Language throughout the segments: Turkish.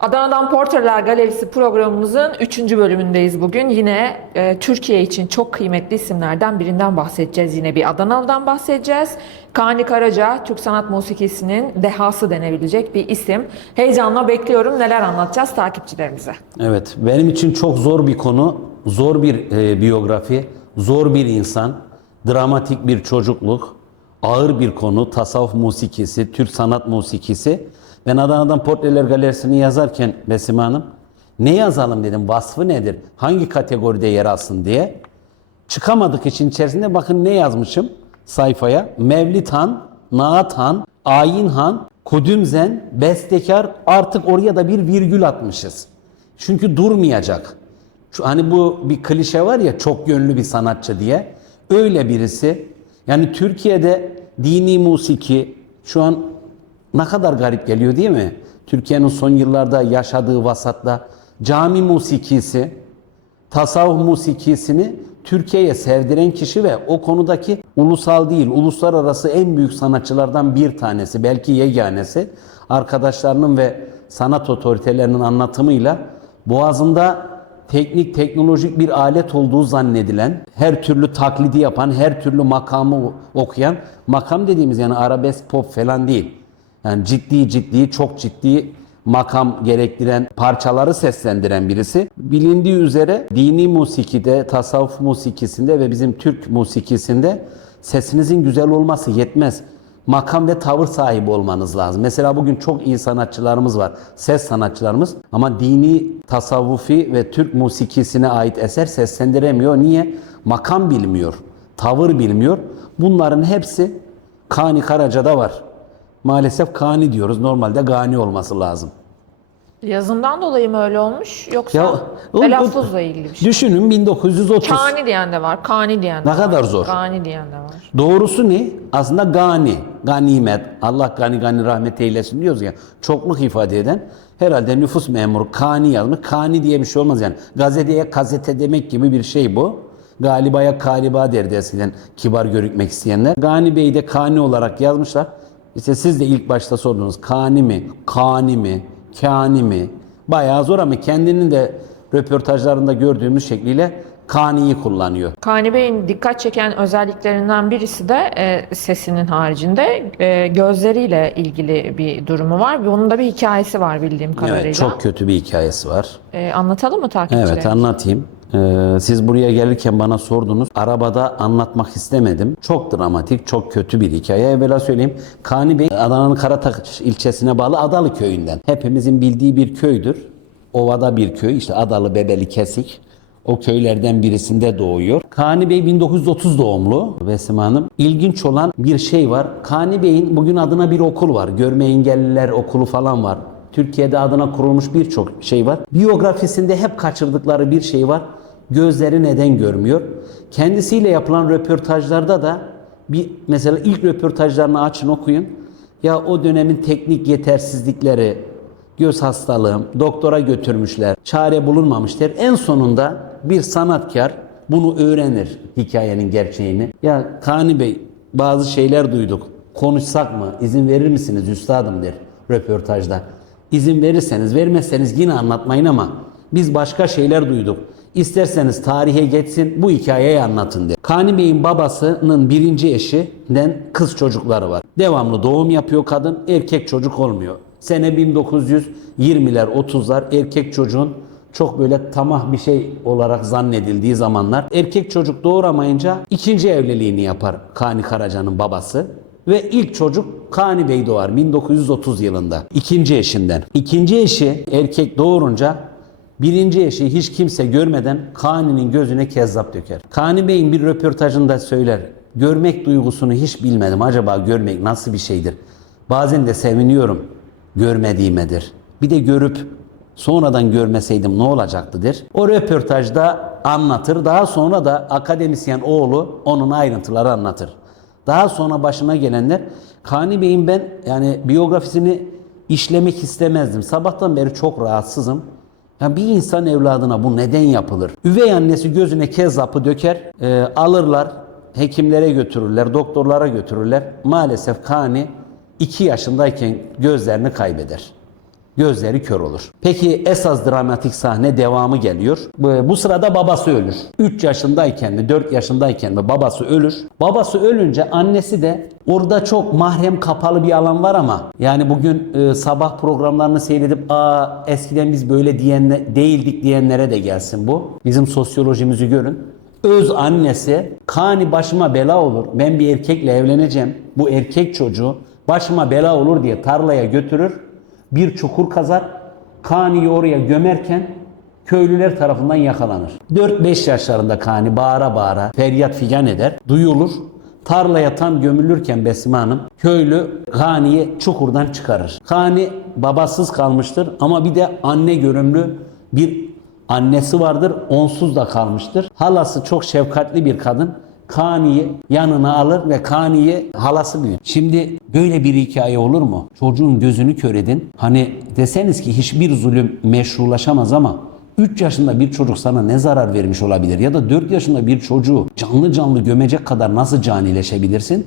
Adana'dan Portreler Galerisi programımızın 3. bölümündeyiz bugün. Yine e, Türkiye için çok kıymetli isimlerden birinden bahsedeceğiz. Yine bir Adanalı'dan bahsedeceğiz. Kani Karaca, Türk sanat musikisinin dehası denebilecek bir isim. Heyecanla bekliyorum. Neler anlatacağız takipçilerimize. Evet, benim için çok zor bir konu, zor bir e, biyografi, zor bir insan, dramatik bir çocukluk, ağır bir konu, tasavvuf musikisi, Türk sanat musikisi. Ben Adana'dan Portreler Galerisi'ni yazarken Besime Hanım, ne yazalım dedim, vasfı nedir, hangi kategoride yer alsın diye. Çıkamadık için içerisinde bakın ne yazmışım sayfaya. Mevlit Han, Naat Han, Ayin Han, Kudümzen, Bestekar artık oraya da bir virgül atmışız. Çünkü durmayacak. Şu, hani bu bir klişe var ya çok yönlü bir sanatçı diye. Öyle birisi. Yani Türkiye'de dini musiki şu an ne kadar garip geliyor değil mi? Türkiye'nin son yıllarda yaşadığı vasatta cami musikisi, tasavvuf musikisini Türkiye'ye sevdiren kişi ve o konudaki ulusal değil, uluslararası en büyük sanatçılardan bir tanesi, belki yeganesi, arkadaşlarının ve sanat otoritelerinin anlatımıyla boğazında teknik, teknolojik bir alet olduğu zannedilen, her türlü taklidi yapan, her türlü makamı okuyan, makam dediğimiz yani arabesk pop falan değil. Yani ciddi ciddi, çok ciddi makam gerektiren parçaları seslendiren birisi. Bilindiği üzere dini musikide, tasavvuf musikisinde ve bizim Türk musikisinde sesinizin güzel olması yetmez. Makam ve tavır sahibi olmanız lazım. Mesela bugün çok iyi sanatçılarımız var, ses sanatçılarımız ama dini, tasavvufi ve Türk musikisine ait eser seslendiremiyor. Niye? Makam bilmiyor, tavır bilmiyor. Bunların hepsi Kani Karaca'da var. Maalesef Kani diyoruz. Normalde Gani olması lazım. Yazından dolayı mı öyle olmuş yoksa Ya, o- telaffuzla ilgili bir şey? Düşünün 1930. Kani diyen de var, Kani diyen de Ne var. kadar zor. Kani diyen de var. Doğrusu ne? Aslında gani, ganimet, Allah gani gani rahmet eylesin diyoruz ya. Çokluk ifade eden herhalde nüfus memuru kani yazmış. Kani diye bir şey olmaz yani. Gazeteye gazete demek gibi bir şey bu. Galibaya kaliba derdi eskiden kibar görükmek isteyenler. Gani Bey de kani olarak yazmışlar. İşte siz de ilk başta sordunuz. Kani mi? Kani mi? Kani mi? Bayağı zor ama kendinin de röportajlarında gördüğümüz şekliyle kaniyi kullanıyor. Kani Bey'in dikkat çeken özelliklerinden birisi de e, sesinin haricinde e, gözleriyle ilgili bir durumu var. Bunun da bir hikayesi var bildiğim kadarıyla. Evet, çok kötü bir hikayesi var. E, anlatalım mı takipçilerimize? Evet anlatayım. Ee, siz buraya gelirken bana sordunuz. Arabada anlatmak istemedim. Çok dramatik, çok kötü bir hikaye. Evvela söyleyeyim. Kani Bey Adana'nın Karataş ilçesine bağlı Adalı köyünden. Hepimizin bildiği bir köydür. Ovada bir köy. İşte Adalı, Bebeli, Kesik. O köylerden birisinde doğuyor. Kani Bey 1930 doğumlu Vesime Hanım. İlginç olan bir şey var. Kani Bey'in bugün adına bir okul var. Görme engelliler okulu falan var. Türkiye'de adına kurulmuş birçok şey var. Biyografisinde hep kaçırdıkları bir şey var. Gözleri neden görmüyor? Kendisiyle yapılan röportajlarda da bir mesela ilk röportajlarını açın okuyun. Ya o dönemin teknik yetersizlikleri, göz hastalığım, doktora götürmüşler, çare bulunmamıştır. En sonunda bir sanatkar bunu öğrenir hikayenin gerçeğini. Ya Kani Bey bazı şeyler duyduk. Konuşsak mı? İzin verir misiniz üstadım der röportajda. İzin verirseniz, vermezseniz yine anlatmayın ama biz başka şeyler duyduk. İsterseniz tarihe geçsin bu hikayeyi anlatın der. Kani Bey'in babasının birinci eşinden kız çocukları var. Devamlı doğum yapıyor kadın, erkek çocuk olmuyor. Sene 1920'ler, 30'lar erkek çocuğun çok böyle tamah bir şey olarak zannedildiği zamanlar erkek çocuk doğuramayınca ikinci evliliğini yapar Kani Karaca'nın babası. Ve ilk çocuk Kani Bey doğar 1930 yılında. ikinci eşinden. İkinci eşi erkek doğurunca birinci eşi hiç kimse görmeden Kani'nin gözüne kezzap döker. Kani Bey'in bir röportajında söyler. Görmek duygusunu hiç bilmedim. Acaba görmek nasıl bir şeydir? Bazen de seviniyorum görmediğimedir. Bir de görüp sonradan görmeseydim ne olacaktı der. O röportajda anlatır. Daha sonra da akademisyen oğlu onun ayrıntıları anlatır. Daha sonra başına gelenler Kani Bey'in ben yani biyografisini işlemek istemezdim. Sabahtan beri çok rahatsızım. Ya bir insan evladına bu neden yapılır? Üvey annesi gözüne kezzapı döker, e, alırlar, hekimlere götürürler, doktorlara götürürler. Maalesef Kani 2 yaşındayken gözlerini kaybeder. Gözleri kör olur. Peki esas dramatik sahne devamı geliyor. Bu, sırada babası ölür. 3 yaşındayken mi 4 yaşındayken mi babası ölür. Babası ölünce annesi de orada çok mahrem kapalı bir alan var ama yani bugün e, sabah programlarını seyredip aa eskiden biz böyle diyenle, değildik diyenlere de gelsin bu. Bizim sosyolojimizi görün. Öz annesi Kani başıma bela olur. Ben bir erkekle evleneceğim. Bu erkek çocuğu başıma bela olur diye tarlaya götürür. Bir çukur kazar. Kani'yi oraya gömerken köylüler tarafından yakalanır. 4-5 yaşlarında Kani bağıra bağıra feryat figan eder. Duyulur. Tarlaya tam gömülürken Besime Hanım köylü Kani'yi çukurdan çıkarır. Kani babasız kalmıştır ama bir de anne görümlü bir Annesi vardır, onsuz da kalmıştır. Halası çok şefkatli bir kadın. Kani'yi yanına alır ve Kani'yi halası büyür. Şimdi böyle bir hikaye olur mu? Çocuğun gözünü kör edin. Hani deseniz ki hiçbir zulüm meşrulaşamaz ama 3 yaşında bir çocuk sana ne zarar vermiş olabilir? Ya da 4 yaşında bir çocuğu canlı canlı gömecek kadar nasıl canileşebilirsin?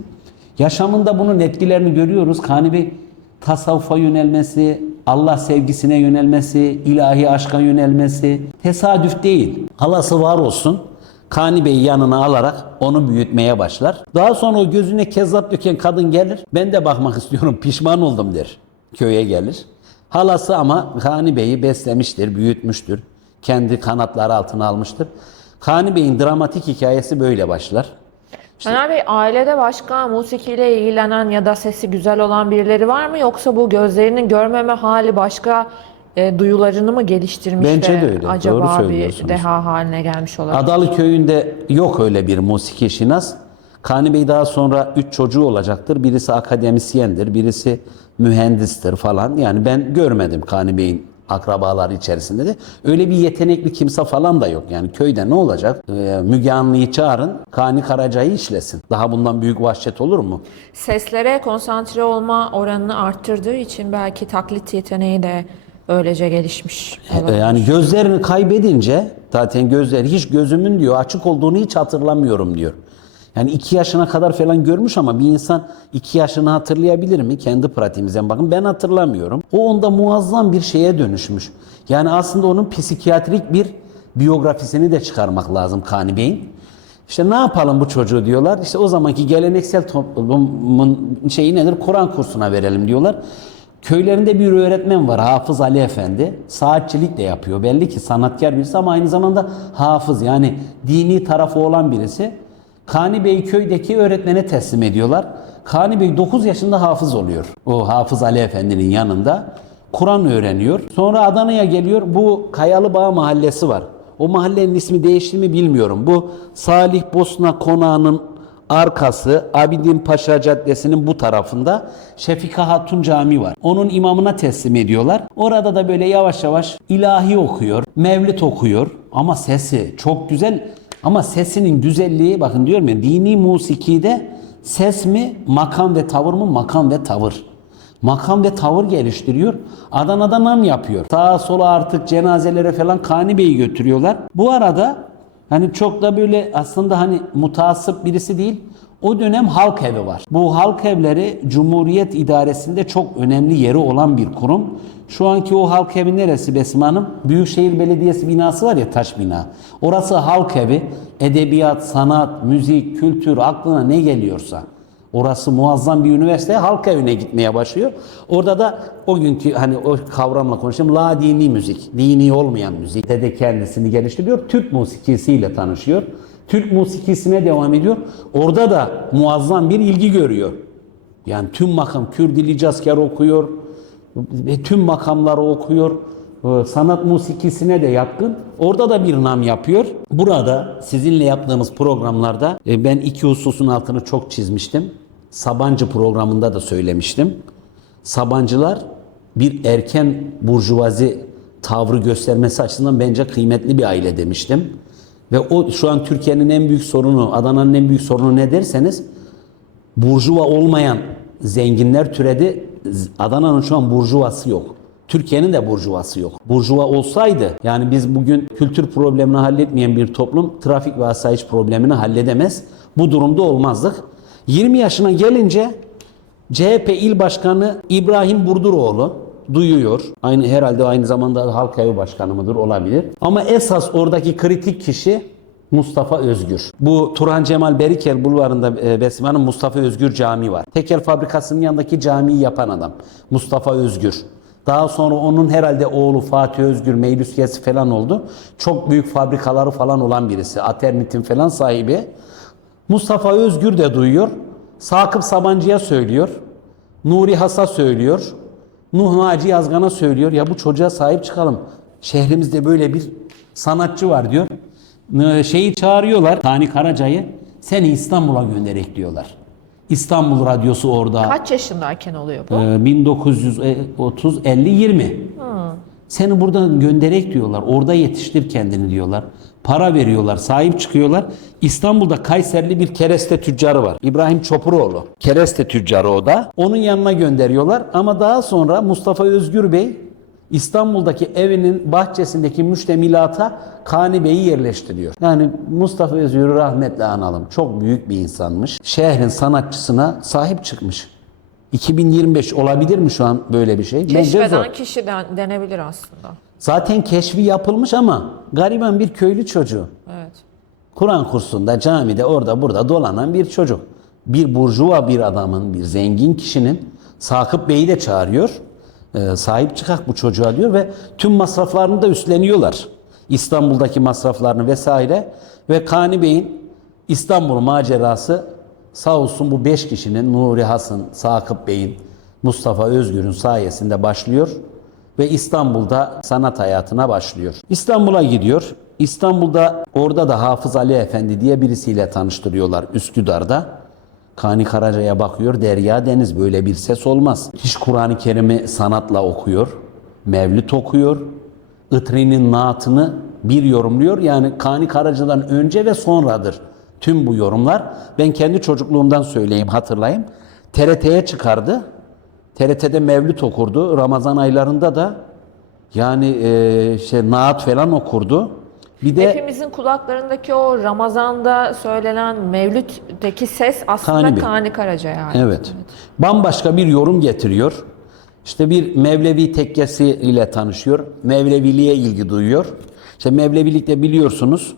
Yaşamında bunun etkilerini görüyoruz. Kani Bey tasavvufa yönelmesi, Allah sevgisine yönelmesi, ilahi aşka yönelmesi tesadüf değil. Halası var olsun. Kani Bey'i yanına alarak onu büyütmeye başlar. Daha sonra o gözüne kezzap döken kadın gelir. Ben de bakmak istiyorum pişman oldum der. Köye gelir. Halası ama Kani Bey'i beslemiştir, büyütmüştür. Kendi kanatları altına almıştır. Kani Bey'in dramatik hikayesi böyle başlar. Caner Bey ailede başka musikiyle ilgilenen ya da sesi güzel olan birileri var mı? Yoksa bu gözlerinin görmeme hali başka e, duyularını mı geliştirmiş Bence de de öyle, doğru acaba bir söylüyorsunuz. deha haline gelmiş olabilir? Adalı köyünde yok öyle bir musiki şinas. Kani Bey daha sonra üç çocuğu olacaktır. Birisi akademisyendir, birisi mühendistir falan. Yani ben görmedim Kani Bey'in akrabaları içerisinde de. Öyle bir yetenekli kimse falan da yok. Yani köyde ne olacak? Ee, Müge Anlı'yı çağırın, Kani Karaca'yı işlesin. Daha bundan büyük vahşet olur mu? Seslere konsantre olma oranını arttırdığı için belki taklit yeteneği de öylece gelişmiş. E, Yani gözlerini kaybedince zaten gözleri hiç gözümün diyor açık olduğunu hiç hatırlamıyorum diyor. Yani iki yaşına kadar falan görmüş ama bir insan iki yaşını hatırlayabilir mi? Kendi pratiğimizden bakın ben hatırlamıyorum. O onda muazzam bir şeye dönüşmüş. Yani aslında onun psikiyatrik bir biyografisini de çıkarmak lazım Kani Bey'in. İşte ne yapalım bu çocuğu diyorlar. İşte o zamanki geleneksel toplumun şeyi nedir? Kur'an kursuna verelim diyorlar. Köylerinde bir öğretmen var Hafız Ali Efendi. Saatçilik de yapıyor. Belli ki sanatkar birisi ama aynı zamanda hafız yani dini tarafı olan birisi. Kani Bey köydeki öğretmene teslim ediyorlar. Kani Bey 9 yaşında hafız oluyor. O Hafız Ali Efendi'nin yanında. Kur'an öğreniyor. Sonra Adana'ya geliyor. Bu Kayalıbağ mahallesi var. O mahallenin ismi değişti mi bilmiyorum. Bu Salih Bosna Konağı'nın arkası Abidin Paşa Caddesi'nin bu tarafında Şefika Hatun Camii var. Onun imamına teslim ediyorlar. Orada da böyle yavaş yavaş ilahi okuyor, mevlid okuyor ama sesi çok güzel. Ama sesinin güzelliği bakın diyorum ya dini musikide ses mi makam ve tavır mı makam ve tavır. Makam ve tavır geliştiriyor. Adana'da nam yapıyor. Sağa sola artık cenazelere falan Kani Bey'i götürüyorlar. Bu arada hani çok da böyle aslında hani mutasip birisi değil. O dönem halk evi var. Bu halk evleri Cumhuriyet idaresinde çok önemli yeri olan bir kurum. Şu anki o halk evi neresi Besme Hanım? Büyükşehir Belediyesi binası var ya taş bina. Orası halk evi. Edebiyat, sanat, müzik, kültür aklına ne geliyorsa. Orası muazzam bir üniversite halk evine gitmeye başlıyor. Orada da o günkü hani o kavramla konuşayım la dini müzik, dini olmayan müzik de kendisini geliştiriyor. Türk musikisiyle tanışıyor. Türk musikisine devam ediyor. Orada da muazzam bir ilgi görüyor. Yani tüm makam Kürdili Cazkar okuyor. Ve tüm makamları okuyor. Ee, Sanat musikisine de yatkın. Orada da bir nam yapıyor. Burada sizinle yaptığımız programlarda e, ben iki hususun altını çok çizmiştim. Sabancı programında da söylemiştim. Sabancılar bir erken burjuvazi tavrı göstermesi açısından bence kıymetli bir aile demiştim. Ve o şu an Türkiye'nin en büyük sorunu, Adana'nın en büyük sorunu ne derseniz burjuva olmayan zenginler türedi. Adana'nın şu an burjuvası yok. Türkiye'nin de burjuvası yok. Burjuva olsaydı yani biz bugün kültür problemini halletmeyen bir toplum trafik ve asayiş problemini halledemez. Bu durumda olmazdık. 20 yaşına gelince CHP İl Başkanı İbrahim Burduroğlu duyuyor. Aynı herhalde aynı zamanda halk evi başkanı mıdır olabilir. Ama esas oradaki kritik kişi Mustafa Özgür. Bu Turhan Cemal Berikel bulvarında e, Besime'nin Mustafa Özgür Camii var. Tekel fabrikasının yanındaki camiyi yapan adam. Mustafa Özgür. Daha sonra onun herhalde oğlu Fatih Özgür meylusiyesi falan oldu. Çok büyük fabrikaları falan olan birisi. Aternit'in falan sahibi. Mustafa Özgür de duyuyor. Sakıp Sabancı'ya söylüyor. Nuri Has'a söylüyor. Nuh Naci Yazgan'a söylüyor. Ya bu çocuğa sahip çıkalım. Şehrimizde böyle bir sanatçı var diyor. Ee, Şeyi çağırıyorlar. Tani Karaca'yı. Seni İstanbul'a gönderek diyorlar. İstanbul Radyosu orada. Kaç yaşındayken oluyor bu? Ee, 1930 50 20. Seni buradan gönderek diyorlar. Orada yetiştir kendini diyorlar. Para veriyorlar, sahip çıkıyorlar. İstanbul'da Kayserli bir kereste tüccarı var. İbrahim Çopuroğlu. Kereste tüccarı o da. Onun yanına gönderiyorlar ama daha sonra Mustafa Özgür Bey İstanbul'daki evinin bahçesindeki müştemilata Kani Bey'i yerleştiriyor. Yani Mustafa Özgür'ü rahmetle analım. Çok büyük bir insanmış. Şehrin sanatçısına sahip çıkmış. 2025 olabilir mi şu an böyle bir şey? Keşfeden kişi den- denebilir aslında. Zaten keşfi yapılmış ama gariban bir köylü çocuğu. Evet. Kur'an kursunda, camide, orada burada dolanan bir çocuk. Bir burjuva bir adamın, bir zengin kişinin Sakıp Bey'i de çağırıyor. Ee, sahip çıkak bu çocuğa diyor ve tüm masraflarını da üstleniyorlar. İstanbul'daki masraflarını vesaire. Ve Kani Bey'in İstanbul macerası sağ olsun bu beş kişinin Nuri Has'ın, Sakıp Bey'in, Mustafa Özgür'ün sayesinde başlıyor ve İstanbul'da sanat hayatına başlıyor. İstanbul'a gidiyor. İstanbul'da orada da Hafız Ali Efendi diye birisiyle tanıştırıyorlar Üsküdar'da. Kani Karaca'ya bakıyor. Derya Deniz böyle bir ses olmaz. Hiç Kur'an-ı Kerim'i sanatla okuyor. Mevlüt okuyor. Itri'nin naatını bir yorumluyor. Yani Kani Karaca'dan önce ve sonradır tüm bu yorumlar. Ben kendi çocukluğumdan söyleyeyim, hatırlayayım. TRT'ye çıkardı. TRT'de Mevlüt okurdu. Ramazan aylarında da yani e, şey naat falan okurdu. Bir de Hepimizin kulaklarındaki o Ramazan'da söylenen Mevlüt'teki ses aslında Kani Kani, Bey. Karaca'ya ait. Evet. Bambaşka bir yorum getiriyor. İşte bir Mevlevi tekkesi ile tanışıyor. Mevleviliğe ilgi duyuyor. İşte Mevlevilikte biliyorsunuz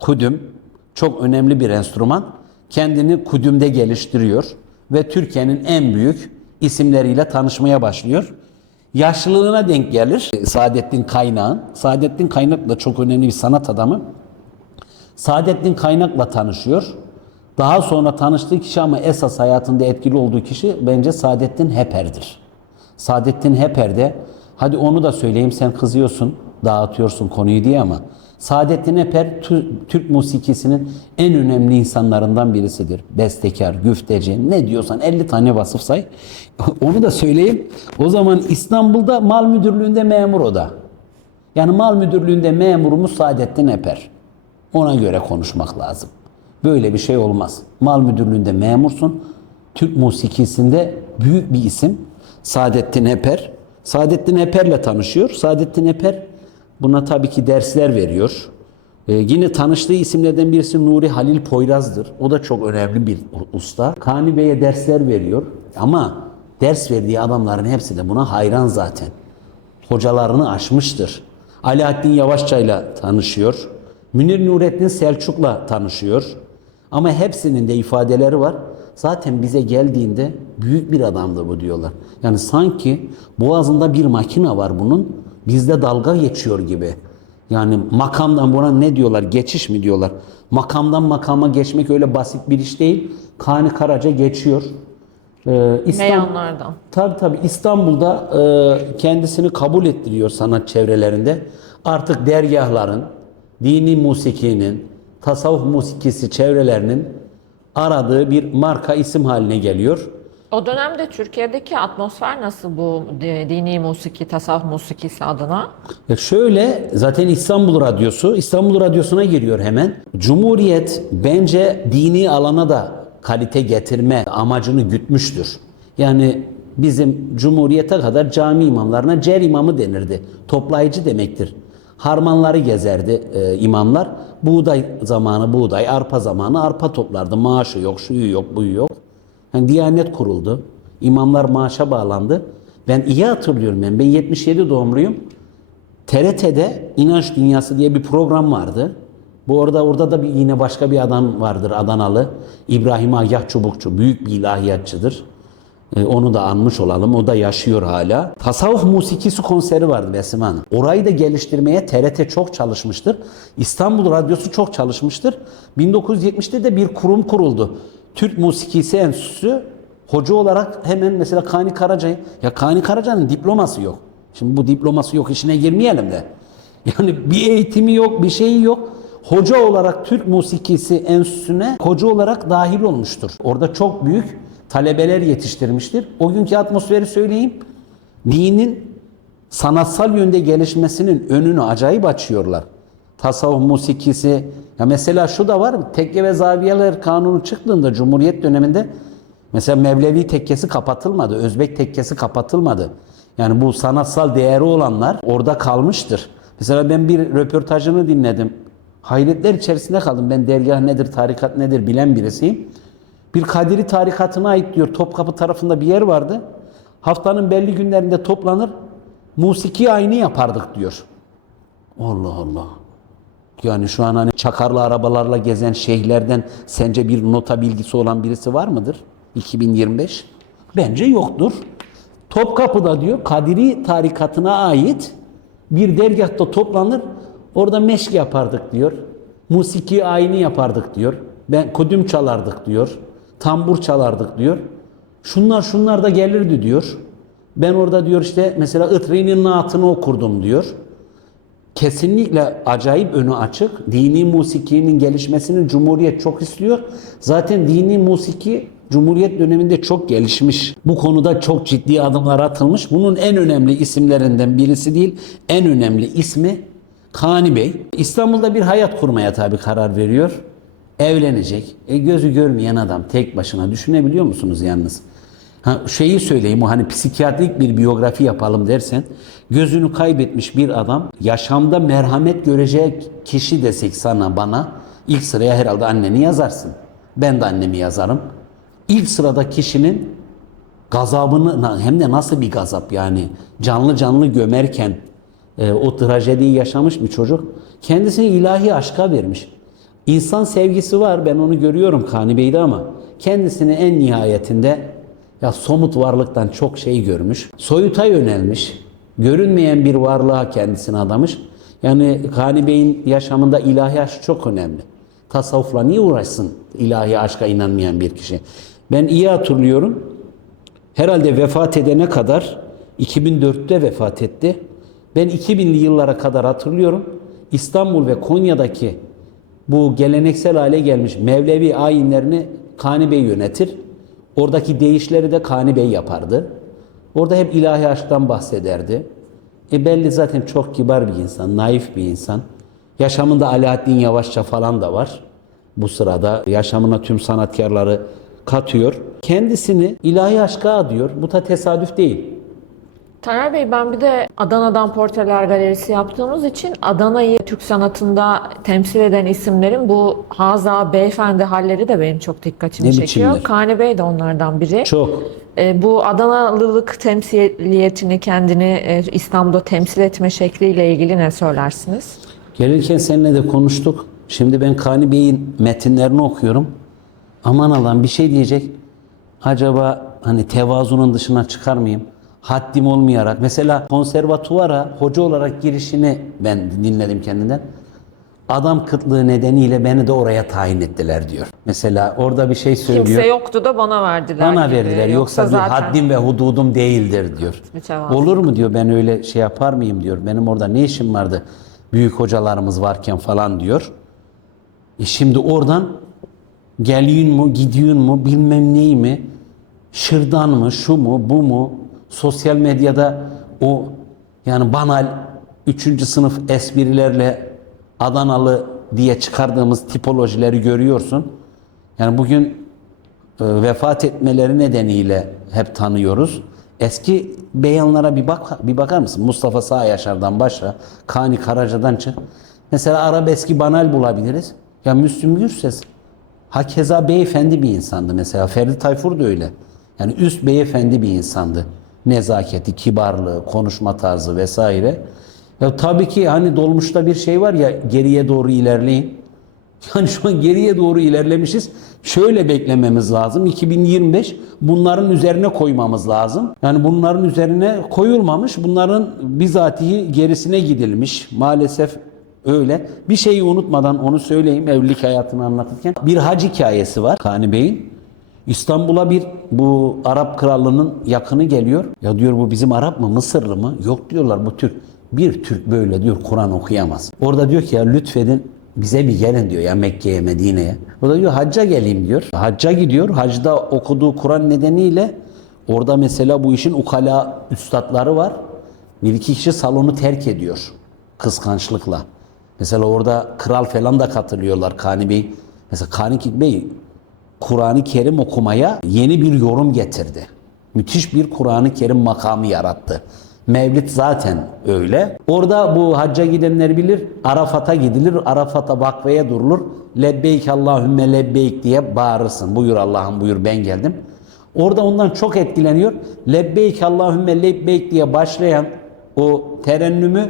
kudüm çok önemli bir enstrüman. Kendini kudümde geliştiriyor ve Türkiye'nin en büyük isimleriyle tanışmaya başlıyor. Yaşlılığına denk gelir Saadettin Kaynak'ın. Saadettin Kaynak da çok önemli bir sanat adamı. Saadettin Kaynak'la tanışıyor. Daha sonra tanıştığı kişi ama esas hayatında etkili olduğu kişi bence Saadettin Heper'dir. Saadettin Heper de hadi onu da söyleyeyim sen kızıyorsun, dağıtıyorsun konuyu diye ama Saadettin Heper Tü- Türk musikisinin en önemli insanlarından birisidir. Bestekar, güfteci, ne diyorsan 50 tane vasıf say. Onu da söyleyeyim. O zaman İstanbul'da mal müdürlüğünde memur o da. Yani mal müdürlüğünde memurumuz Saadettin Eper. Ona göre konuşmak lazım. Böyle bir şey olmaz. Mal müdürlüğünde memursun. Türk musikisinde büyük bir isim. Saadettin Eper. Saadettin Eper'le tanışıyor. Saadettin Eper buna tabii ki dersler veriyor. Ee, yine tanıştığı isimlerden birisi Nuri Halil Poyraz'dır. O da çok önemli bir usta. Kani Bey'e dersler veriyor. Ama ders verdiği adamların hepsi de buna hayran zaten hocalarını aşmıştır. Alaaddin Yavaşça'yla tanışıyor. Münir Nurettin Selçuk'la tanışıyor. Ama hepsinin de ifadeleri var. Zaten bize geldiğinde büyük bir adamdı bu diyorlar. Yani sanki boğazında bir makine var bunun. Bizde dalga geçiyor gibi. Yani makamdan buna ne diyorlar? Geçiş mi diyorlar? Makamdan makama geçmek öyle basit bir iş değil. Kani Karaca geçiyor. Ee, İslam- Meyanlardan. Tabii tabii İstanbul'da e, kendisini kabul ettiriyor sanat çevrelerinde. Artık dergahların, dini musikinin, tasavvuf musikisi çevrelerinin aradığı bir marka isim haline geliyor. O dönemde Türkiye'deki atmosfer nasıl bu di- dini musiki, tasavvuf musikisi adına? Ya şöyle zaten İstanbul Radyosu, İstanbul Radyosu'na giriyor hemen. Cumhuriyet bence dini alana da kalite getirme amacını gütmüştür. Yani bizim Cumhuriyete kadar cami imamlarına cer imamı denirdi. Toplayıcı demektir. Harmanları gezerdi e, imamlar. Buğday zamanı buğday, arpa zamanı arpa toplardı. Maaşı yok, şuyu yok, buyu yok. Yani Diyanet kuruldu. İmamlar maaşa bağlandı. Ben iyi hatırlıyorum ben. Ben 77 doğumluyum. TRT'de İnanç Dünyası diye bir program vardı. Bu orada orada da bir, yine başka bir adam vardır Adanalı. İbrahim Agah Çubukçu. Büyük bir ilahiyatçıdır. Ee, onu da anmış olalım. O da yaşıyor hala. Tasavvuf musikisi konseri vardı Besim Hanım. Orayı da geliştirmeye TRT çok çalışmıştır. İstanbul Radyosu çok çalışmıştır. 1970'te de bir kurum kuruldu. Türk Musikisi Enstitüsü. Hoca olarak hemen mesela Kani Karaca'yı, ya Kani Karaca'nın diploması yok. Şimdi bu diploması yok işine girmeyelim de. Yani bir eğitimi yok, bir şeyi yok. Hoca olarak Türk Musikisi Enstitüsü'ne hoca olarak dahil olmuştur. Orada çok büyük talebeler yetiştirmiştir. O günkü atmosferi söyleyeyim. Dinin sanatsal yönde gelişmesinin önünü acayip açıyorlar. Tasavvuf musikisi. Ya mesela şu da var? Tekke ve zaviyeler kanunu çıktığında Cumhuriyet döneminde mesela Mevlevi tekkesi kapatılmadı. Özbek tekkesi kapatılmadı. Yani bu sanatsal değeri olanlar orada kalmıştır. Mesela ben bir röportajını dinledim. Hayretler içerisinde kaldım. Ben dergah nedir, tarikat nedir bilen birisiyim. Bir Kadiri tarikatına ait diyor Topkapı tarafında bir yer vardı. Haftanın belli günlerinde toplanır. Musiki ayini yapardık diyor. Allah Allah. Yani şu an hani çakarlı arabalarla gezen şeyhlerden sence bir nota bilgisi olan birisi var mıdır? 2025? Bence yoktur. Topkapı'da diyor Kadiri tarikatına ait bir dergahta toplanır. Orada meşk yapardık diyor. Musiki ayini yapardık diyor. Ben kudüm çalardık diyor. Tambur çalardık diyor. Şunlar şunlar da gelirdi diyor. Ben orada diyor işte mesela Itri'nin naatını okurdum diyor. Kesinlikle acayip önü açık. Dini musikinin gelişmesini Cumhuriyet çok istiyor. Zaten dini musiki Cumhuriyet döneminde çok gelişmiş. Bu konuda çok ciddi adımlar atılmış. Bunun en önemli isimlerinden birisi değil, en önemli ismi Kani Bey. İstanbul'da bir hayat kurmaya tabii karar veriyor. Evlenecek. E gözü görmeyen adam tek başına düşünebiliyor musunuz yalnız? Ha, şeyi söyleyeyim o hani psikiyatrik bir biyografi yapalım dersen gözünü kaybetmiş bir adam yaşamda merhamet görecek kişi desek sana bana ilk sıraya herhalde anneni yazarsın. Ben de annemi yazarım. İlk sırada kişinin gazabını hem de nasıl bir gazap yani canlı canlı gömerken e, o trajediyi yaşamış bir çocuk kendisini ilahi aşka vermiş. İnsan sevgisi var ben onu görüyorum Kani Bey'de ama kendisini en nihayetinde ya somut varlıktan çok şey görmüş. Soyuta yönelmiş. Görünmeyen bir varlığa kendisini adamış. Yani Kani Bey'in yaşamında ilahi aşk çok önemli. Tasavvufla niye uğraşsın ilahi aşka inanmayan bir kişi? Ben iyi hatırlıyorum. Herhalde vefat edene kadar 2004'te vefat etti. Ben 2000'li yıllara kadar hatırlıyorum. İstanbul ve Konya'daki bu geleneksel hale gelmiş Mevlevi ayinlerini Kani Bey yönetir. Oradaki değişleri de Kani Bey yapardı. Orada hep ilahi aşktan bahsederdi. E belli zaten çok kibar bir insan, naif bir insan. Yaşamında Alaaddin Yavaşça falan da var. Bu sırada yaşamına tüm sanatkarları katıyor. Kendisini ilahi aşka adıyor. Bu da tesadüf değil. Taner Bey ben bir de Adana'dan Portreler Galerisi yaptığımız için Adana'yı Türk sanatında temsil eden isimlerin bu haza beyefendi halleri de benim çok dikkatimi Ne çekiyor. Kani Bey de onlardan biri. Çok. E, bu Adanalılık temsiliyetini kendini e, İstanbul'da temsil etme şekliyle ilgili ne söylersiniz? Gelirken seninle de konuştuk. Şimdi ben Kani Bey'in metinlerini okuyorum. Aman Allah'ım bir şey diyecek. Acaba hani tevazunun dışına çıkar mıyım? Haddim olmayarak. Mesela konservatuvara hoca olarak girişini ben dinledim kendinden. Adam kıtlığı nedeniyle beni de oraya tayin ettiler diyor. Mesela orada bir şey söylüyor. Kimse yoktu da bana verdiler. Bana gibi. verdiler yoksa, diyor, zaten haddim ve hududum değildir diyor. Mütevazı. Olur mu diyor ben öyle şey yapar mıyım diyor. Benim orada ne işim vardı büyük hocalarımız varken falan diyor. E şimdi oradan geliyorsun mu gidiyorsun mu bilmem neyi mi şırdan mı şu mu bu mu sosyal medyada o yani banal 3. sınıf esprilerle Adanalı diye çıkardığımız tipolojileri görüyorsun. Yani bugün e, vefat etmeleri nedeniyle hep tanıyoruz. Eski beyanlara bir bak bir bakar mısın? Mustafa Sağ Yaşar'dan başla, Kani Karaca'dan çık. Mesela arabeski banal bulabiliriz. Ya Müslüm Gürses hakeza beyefendi bir insandı mesela. Ferdi Tayfur da öyle. Yani üst beyefendi bir insandı. Nezaketi, kibarlığı, konuşma tarzı vesaire. Ya tabii ki hani dolmuşta bir şey var ya geriye doğru ilerleyin. Yani şu an geriye doğru ilerlemişiz. Şöyle beklememiz lazım. 2025 bunların üzerine koymamız lazım. Yani bunların üzerine koyulmamış. Bunların bizatihi gerisine gidilmiş. Maalesef öyle. Bir şeyi unutmadan onu söyleyeyim evlilik hayatını anlatırken. Bir hac hikayesi var Kani Bey'in. İstanbul'a bir bu Arap krallığının yakını geliyor. Ya diyor bu bizim Arap mı Mısırlı mı? Yok diyorlar bu Türk. Bir Türk böyle diyor Kur'an okuyamaz. Orada diyor ki ya lütfedin bize bir gelin diyor ya Mekke'ye Medine'ye. O da diyor hacca geleyim diyor. Hacca gidiyor. Hacda okuduğu Kur'an nedeniyle orada mesela bu işin ukala üstadları var. Bir iki kişi salonu terk ediyor kıskançlıkla. Mesela orada kral falan da katılıyorlar Kani Bey. Mesela Kani Bey Kur'an-ı Kerim okumaya yeni bir yorum getirdi. Müthiş bir Kur'an-ı Kerim makamı yarattı. Mevlid zaten öyle. Orada bu hacca gidenler bilir. Arafat'a gidilir. Arafat'a vakfeye durulur. Lebbeyk Allahümme lebbeyk diye bağırırsın. Buyur Allah'ım buyur ben geldim. Orada ondan çok etkileniyor. Lebbeyk Allahümme lebbeyk diye başlayan o terennümü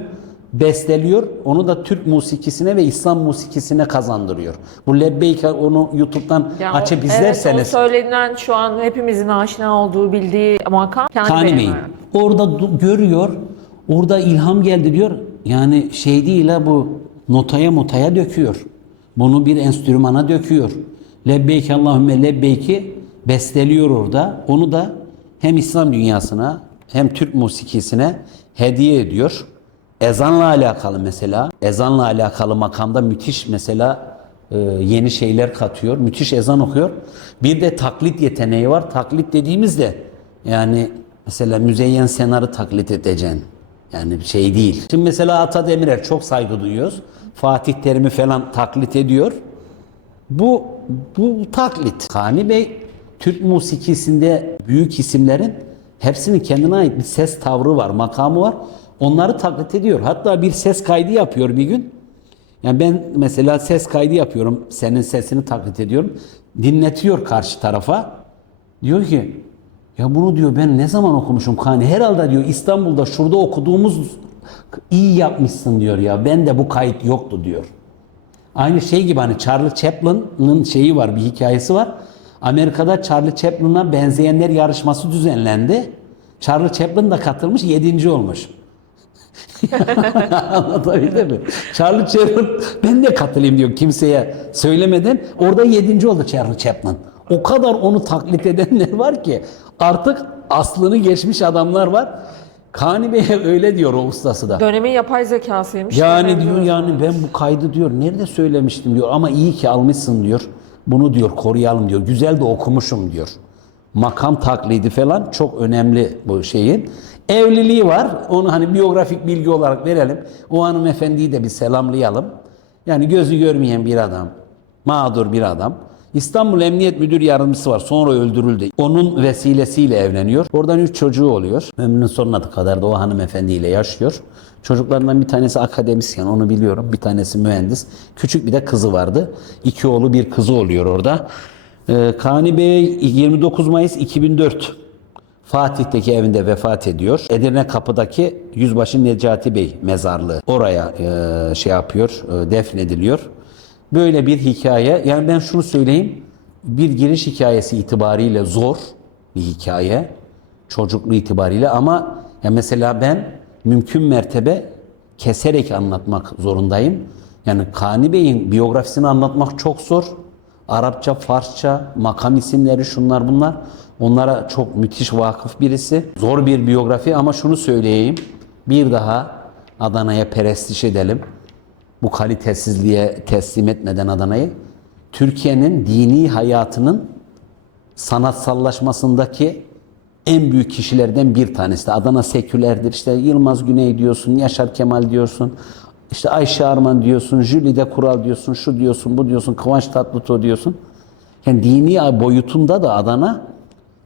besteliyor. Onu da Türk musikisine ve İslam musikisine kazandırıyor. Bu Lebbeyk onu YouTube'dan Yani açıp o- izlerseniz Evet, o söylenen şu an hepimizin aşina olduğu bildiği makam. Kani Bey'in. Orada görüyor, orada ilham geldi diyor. Yani şey değil ha bu notaya motaya döküyor. Bunu bir enstrümana döküyor. Lebbeyk Allahümme lebbeyki besteliyor orada. Onu da hem İslam dünyasına hem Türk musikisine hediye ediyor. Ezanla alakalı mesela, ezanla alakalı makamda müthiş mesela e, yeni şeyler katıyor. Müthiş ezan okuyor. Bir de taklit yeteneği var. Taklit dediğimizde yani mesela Müzeyyen Senar'ı taklit edeceksin. Yani şey değil. Şimdi mesela Ata Demirer çok saygı duyuyoruz. Fatih Terim'i falan taklit ediyor. Bu bu taklit. Kani Bey Türk musikisinde büyük isimlerin hepsinin kendine ait bir ses tavrı var, makamı var. Onları taklit ediyor. Hatta bir ses kaydı yapıyor bir gün. Yani ben mesela ses kaydı yapıyorum. Senin sesini taklit ediyorum. Dinletiyor karşı tarafa. Diyor ki ya bunu diyor ben ne zaman okumuşum Kani? Herhalde diyor İstanbul'da şurada okuduğumuz iyi yapmışsın diyor ya. Ben de bu kayıt yoktu diyor. Aynı şey gibi hani Charlie Chaplin'ın şeyi var, bir hikayesi var. Amerika'da Charlie Chaplin'a benzeyenler yarışması düzenlendi. Charlie Chaplin da katılmış, yedinci olmuş. Anlatabildim mi? Charlie Chaplin, ben de katılayım diyor kimseye söylemeden. Orada yedinci oldu Charlie Chaplin. O kadar onu taklit edenler var ki artık aslını geçmiş adamlar var. Kani Bey öyle diyor o ustası da. Dönemin yapay zekasıymış. Yani diyor yani ben bu kaydı diyor nerede söylemiştim diyor ama iyi ki almışsın diyor. Bunu diyor koruyalım diyor. Güzel de okumuşum diyor. Makam taklidi falan çok önemli bu şeyin. Evliliği var. Onu hani biyografik bilgi olarak verelim. O hanımefendiyi de bir selamlayalım. Yani gözü görmeyen bir adam. Mağdur bir adam. İstanbul Emniyet Müdür Yardımcısı var. Sonra öldürüldü. Onun vesilesiyle evleniyor. Oradan üç çocuğu oluyor. Ömrünün sonuna kadar da o hanımefendiyle yaşıyor. Çocuklarından bir tanesi akademisyen onu biliyorum. Bir tanesi mühendis. Küçük bir de kızı vardı. İki oğlu bir kızı oluyor orada. Ee, Kani Bey 29 Mayıs 2004 Fatih'teki evinde vefat ediyor. Edirne Kapı'daki Yüzbaşı Necati Bey mezarlığı. Oraya e, şey yapıyor, e, defnediliyor. Böyle bir hikaye. Yani ben şunu söyleyeyim. Bir giriş hikayesi itibariyle zor bir hikaye. Çocukluğu itibariyle ama ya mesela ben mümkün mertebe keserek anlatmak zorundayım. Yani Kani Bey'in biyografisini anlatmak çok zor. Arapça, Farsça, makam isimleri şunlar bunlar. Onlara çok müthiş vakıf birisi. Zor bir biyografi ama şunu söyleyeyim. Bir daha Adana'ya perestiş edelim. Bu kalitesizliğe teslim etmeden Adana'yı. Türkiye'nin dini hayatının sanatsallaşmasındaki en büyük kişilerden bir tanesi Adana sekülerdir. İşte Yılmaz Güney diyorsun, Yaşar Kemal diyorsun, işte Ayşe Arman diyorsun, Jülide Kural diyorsun, şu diyorsun, bu diyorsun, Kıvanç Tatlıtuğ diyorsun. Yani dini boyutunda da Adana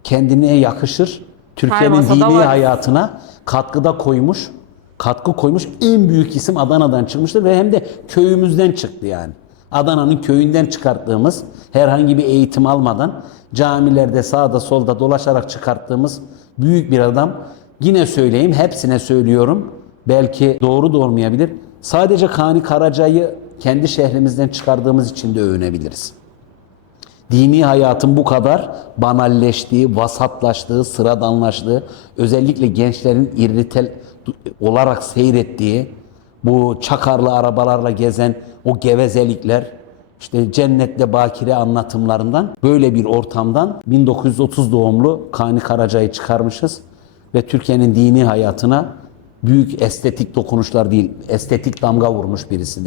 kendine yakışır. Türkiye'nin dini var. hayatına katkıda koymuş, katkı koymuş en büyük isim Adana'dan çıkmıştır ve hem de köyümüzden çıktı yani. Adana'nın köyünden çıkarttığımız, herhangi bir eğitim almadan camilerde sağda solda dolaşarak çıkarttığımız Büyük bir adam. Yine söyleyeyim, hepsine söylüyorum. Belki doğru da olmayabilir. Sadece Kani Karaca'yı kendi şehrimizden çıkardığımız için de övünebiliriz. Dini hayatın bu kadar banalleştiği, vasatlaştığı, sıradanlaştığı, özellikle gençlerin irritel olarak seyrettiği, bu çakarlı arabalarla gezen o gevezelikler, işte cennetle bakire anlatımlarından böyle bir ortamdan 1930 doğumlu Kani Karaca'yı çıkarmışız ve Türkiye'nin dini hayatına büyük estetik dokunuşlar değil, estetik damga vurmuş birisidir.